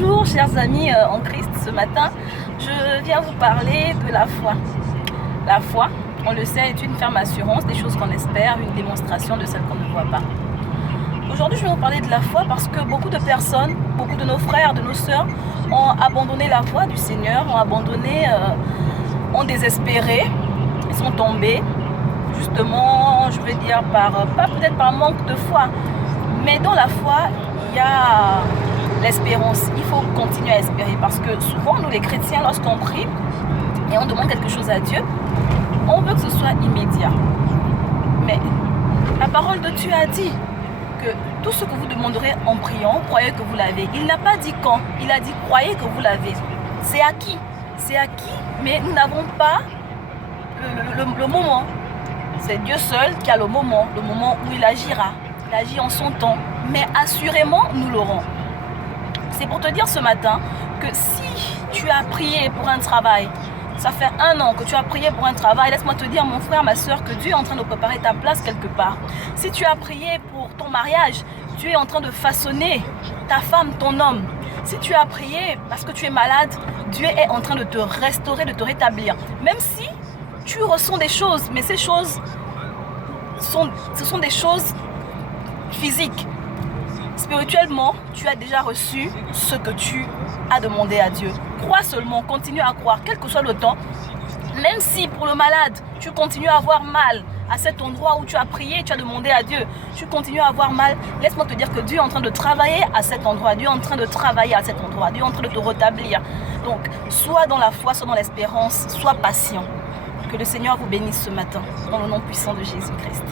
Bonjour chers amis en Christ, ce matin je viens vous parler de la foi. La foi, on le sait, est une ferme assurance des choses qu'on espère, une démonstration de celles qu'on ne voit pas. Aujourd'hui je vais vous parler de la foi parce que beaucoup de personnes, beaucoup de nos frères, de nos sœurs ont abandonné la foi du Seigneur, ont abandonné, ont désespéré, ils sont tombés justement, je veux dire, pas peut-être par manque de foi, mais dans la foi il y a l'espérance. Il faut continuer à espérer parce que souvent nous les chrétiens, lorsqu'on prie et on demande quelque chose à Dieu, on veut que ce soit immédiat. Mais la parole de Dieu a dit que tout ce que vous demanderez en priant, croyez que vous l'avez. Il n'a pas dit quand, il a dit croyez que vous l'avez. C'est acquis, mais nous n'avons pas le moment. C'est Dieu seul qui a le moment où il agira. Il agit en son temps, mais assurément nous l'aurons. C'est pour te dire ce matin que si tu as prié pour un travail, ça fait 1 an que tu as prié pour un travail, laisse-moi te dire mon frère, ma soeur, que Dieu est en train de préparer ta place quelque part. Si tu as prié pour ton mariage, Dieu est en train de façonner ta femme, ton homme. Si tu as prié parce que tu es malade, Dieu est en train de te restaurer, de te rétablir. Même si tu ressens des choses, mais ces choses, ce sont des choses physiques. Spirituellement, tu as déjà reçu ce que tu as demandé à Dieu. Crois seulement, continue à croire, quel que soit le temps. Même si pour le malade, tu continues à avoir mal à cet endroit où tu as prié, tu as demandé à Dieu, tu continues à avoir mal, laisse-moi te dire que Dieu est en train de travailler à cet endroit, Dieu est en train de travailler à cet endroit, Dieu est en train de te rétablir. Donc, sois dans la foi, sois dans l'espérance, sois patient. Que le Seigneur vous bénisse ce matin, dans le nom puissant de Jésus-Christ.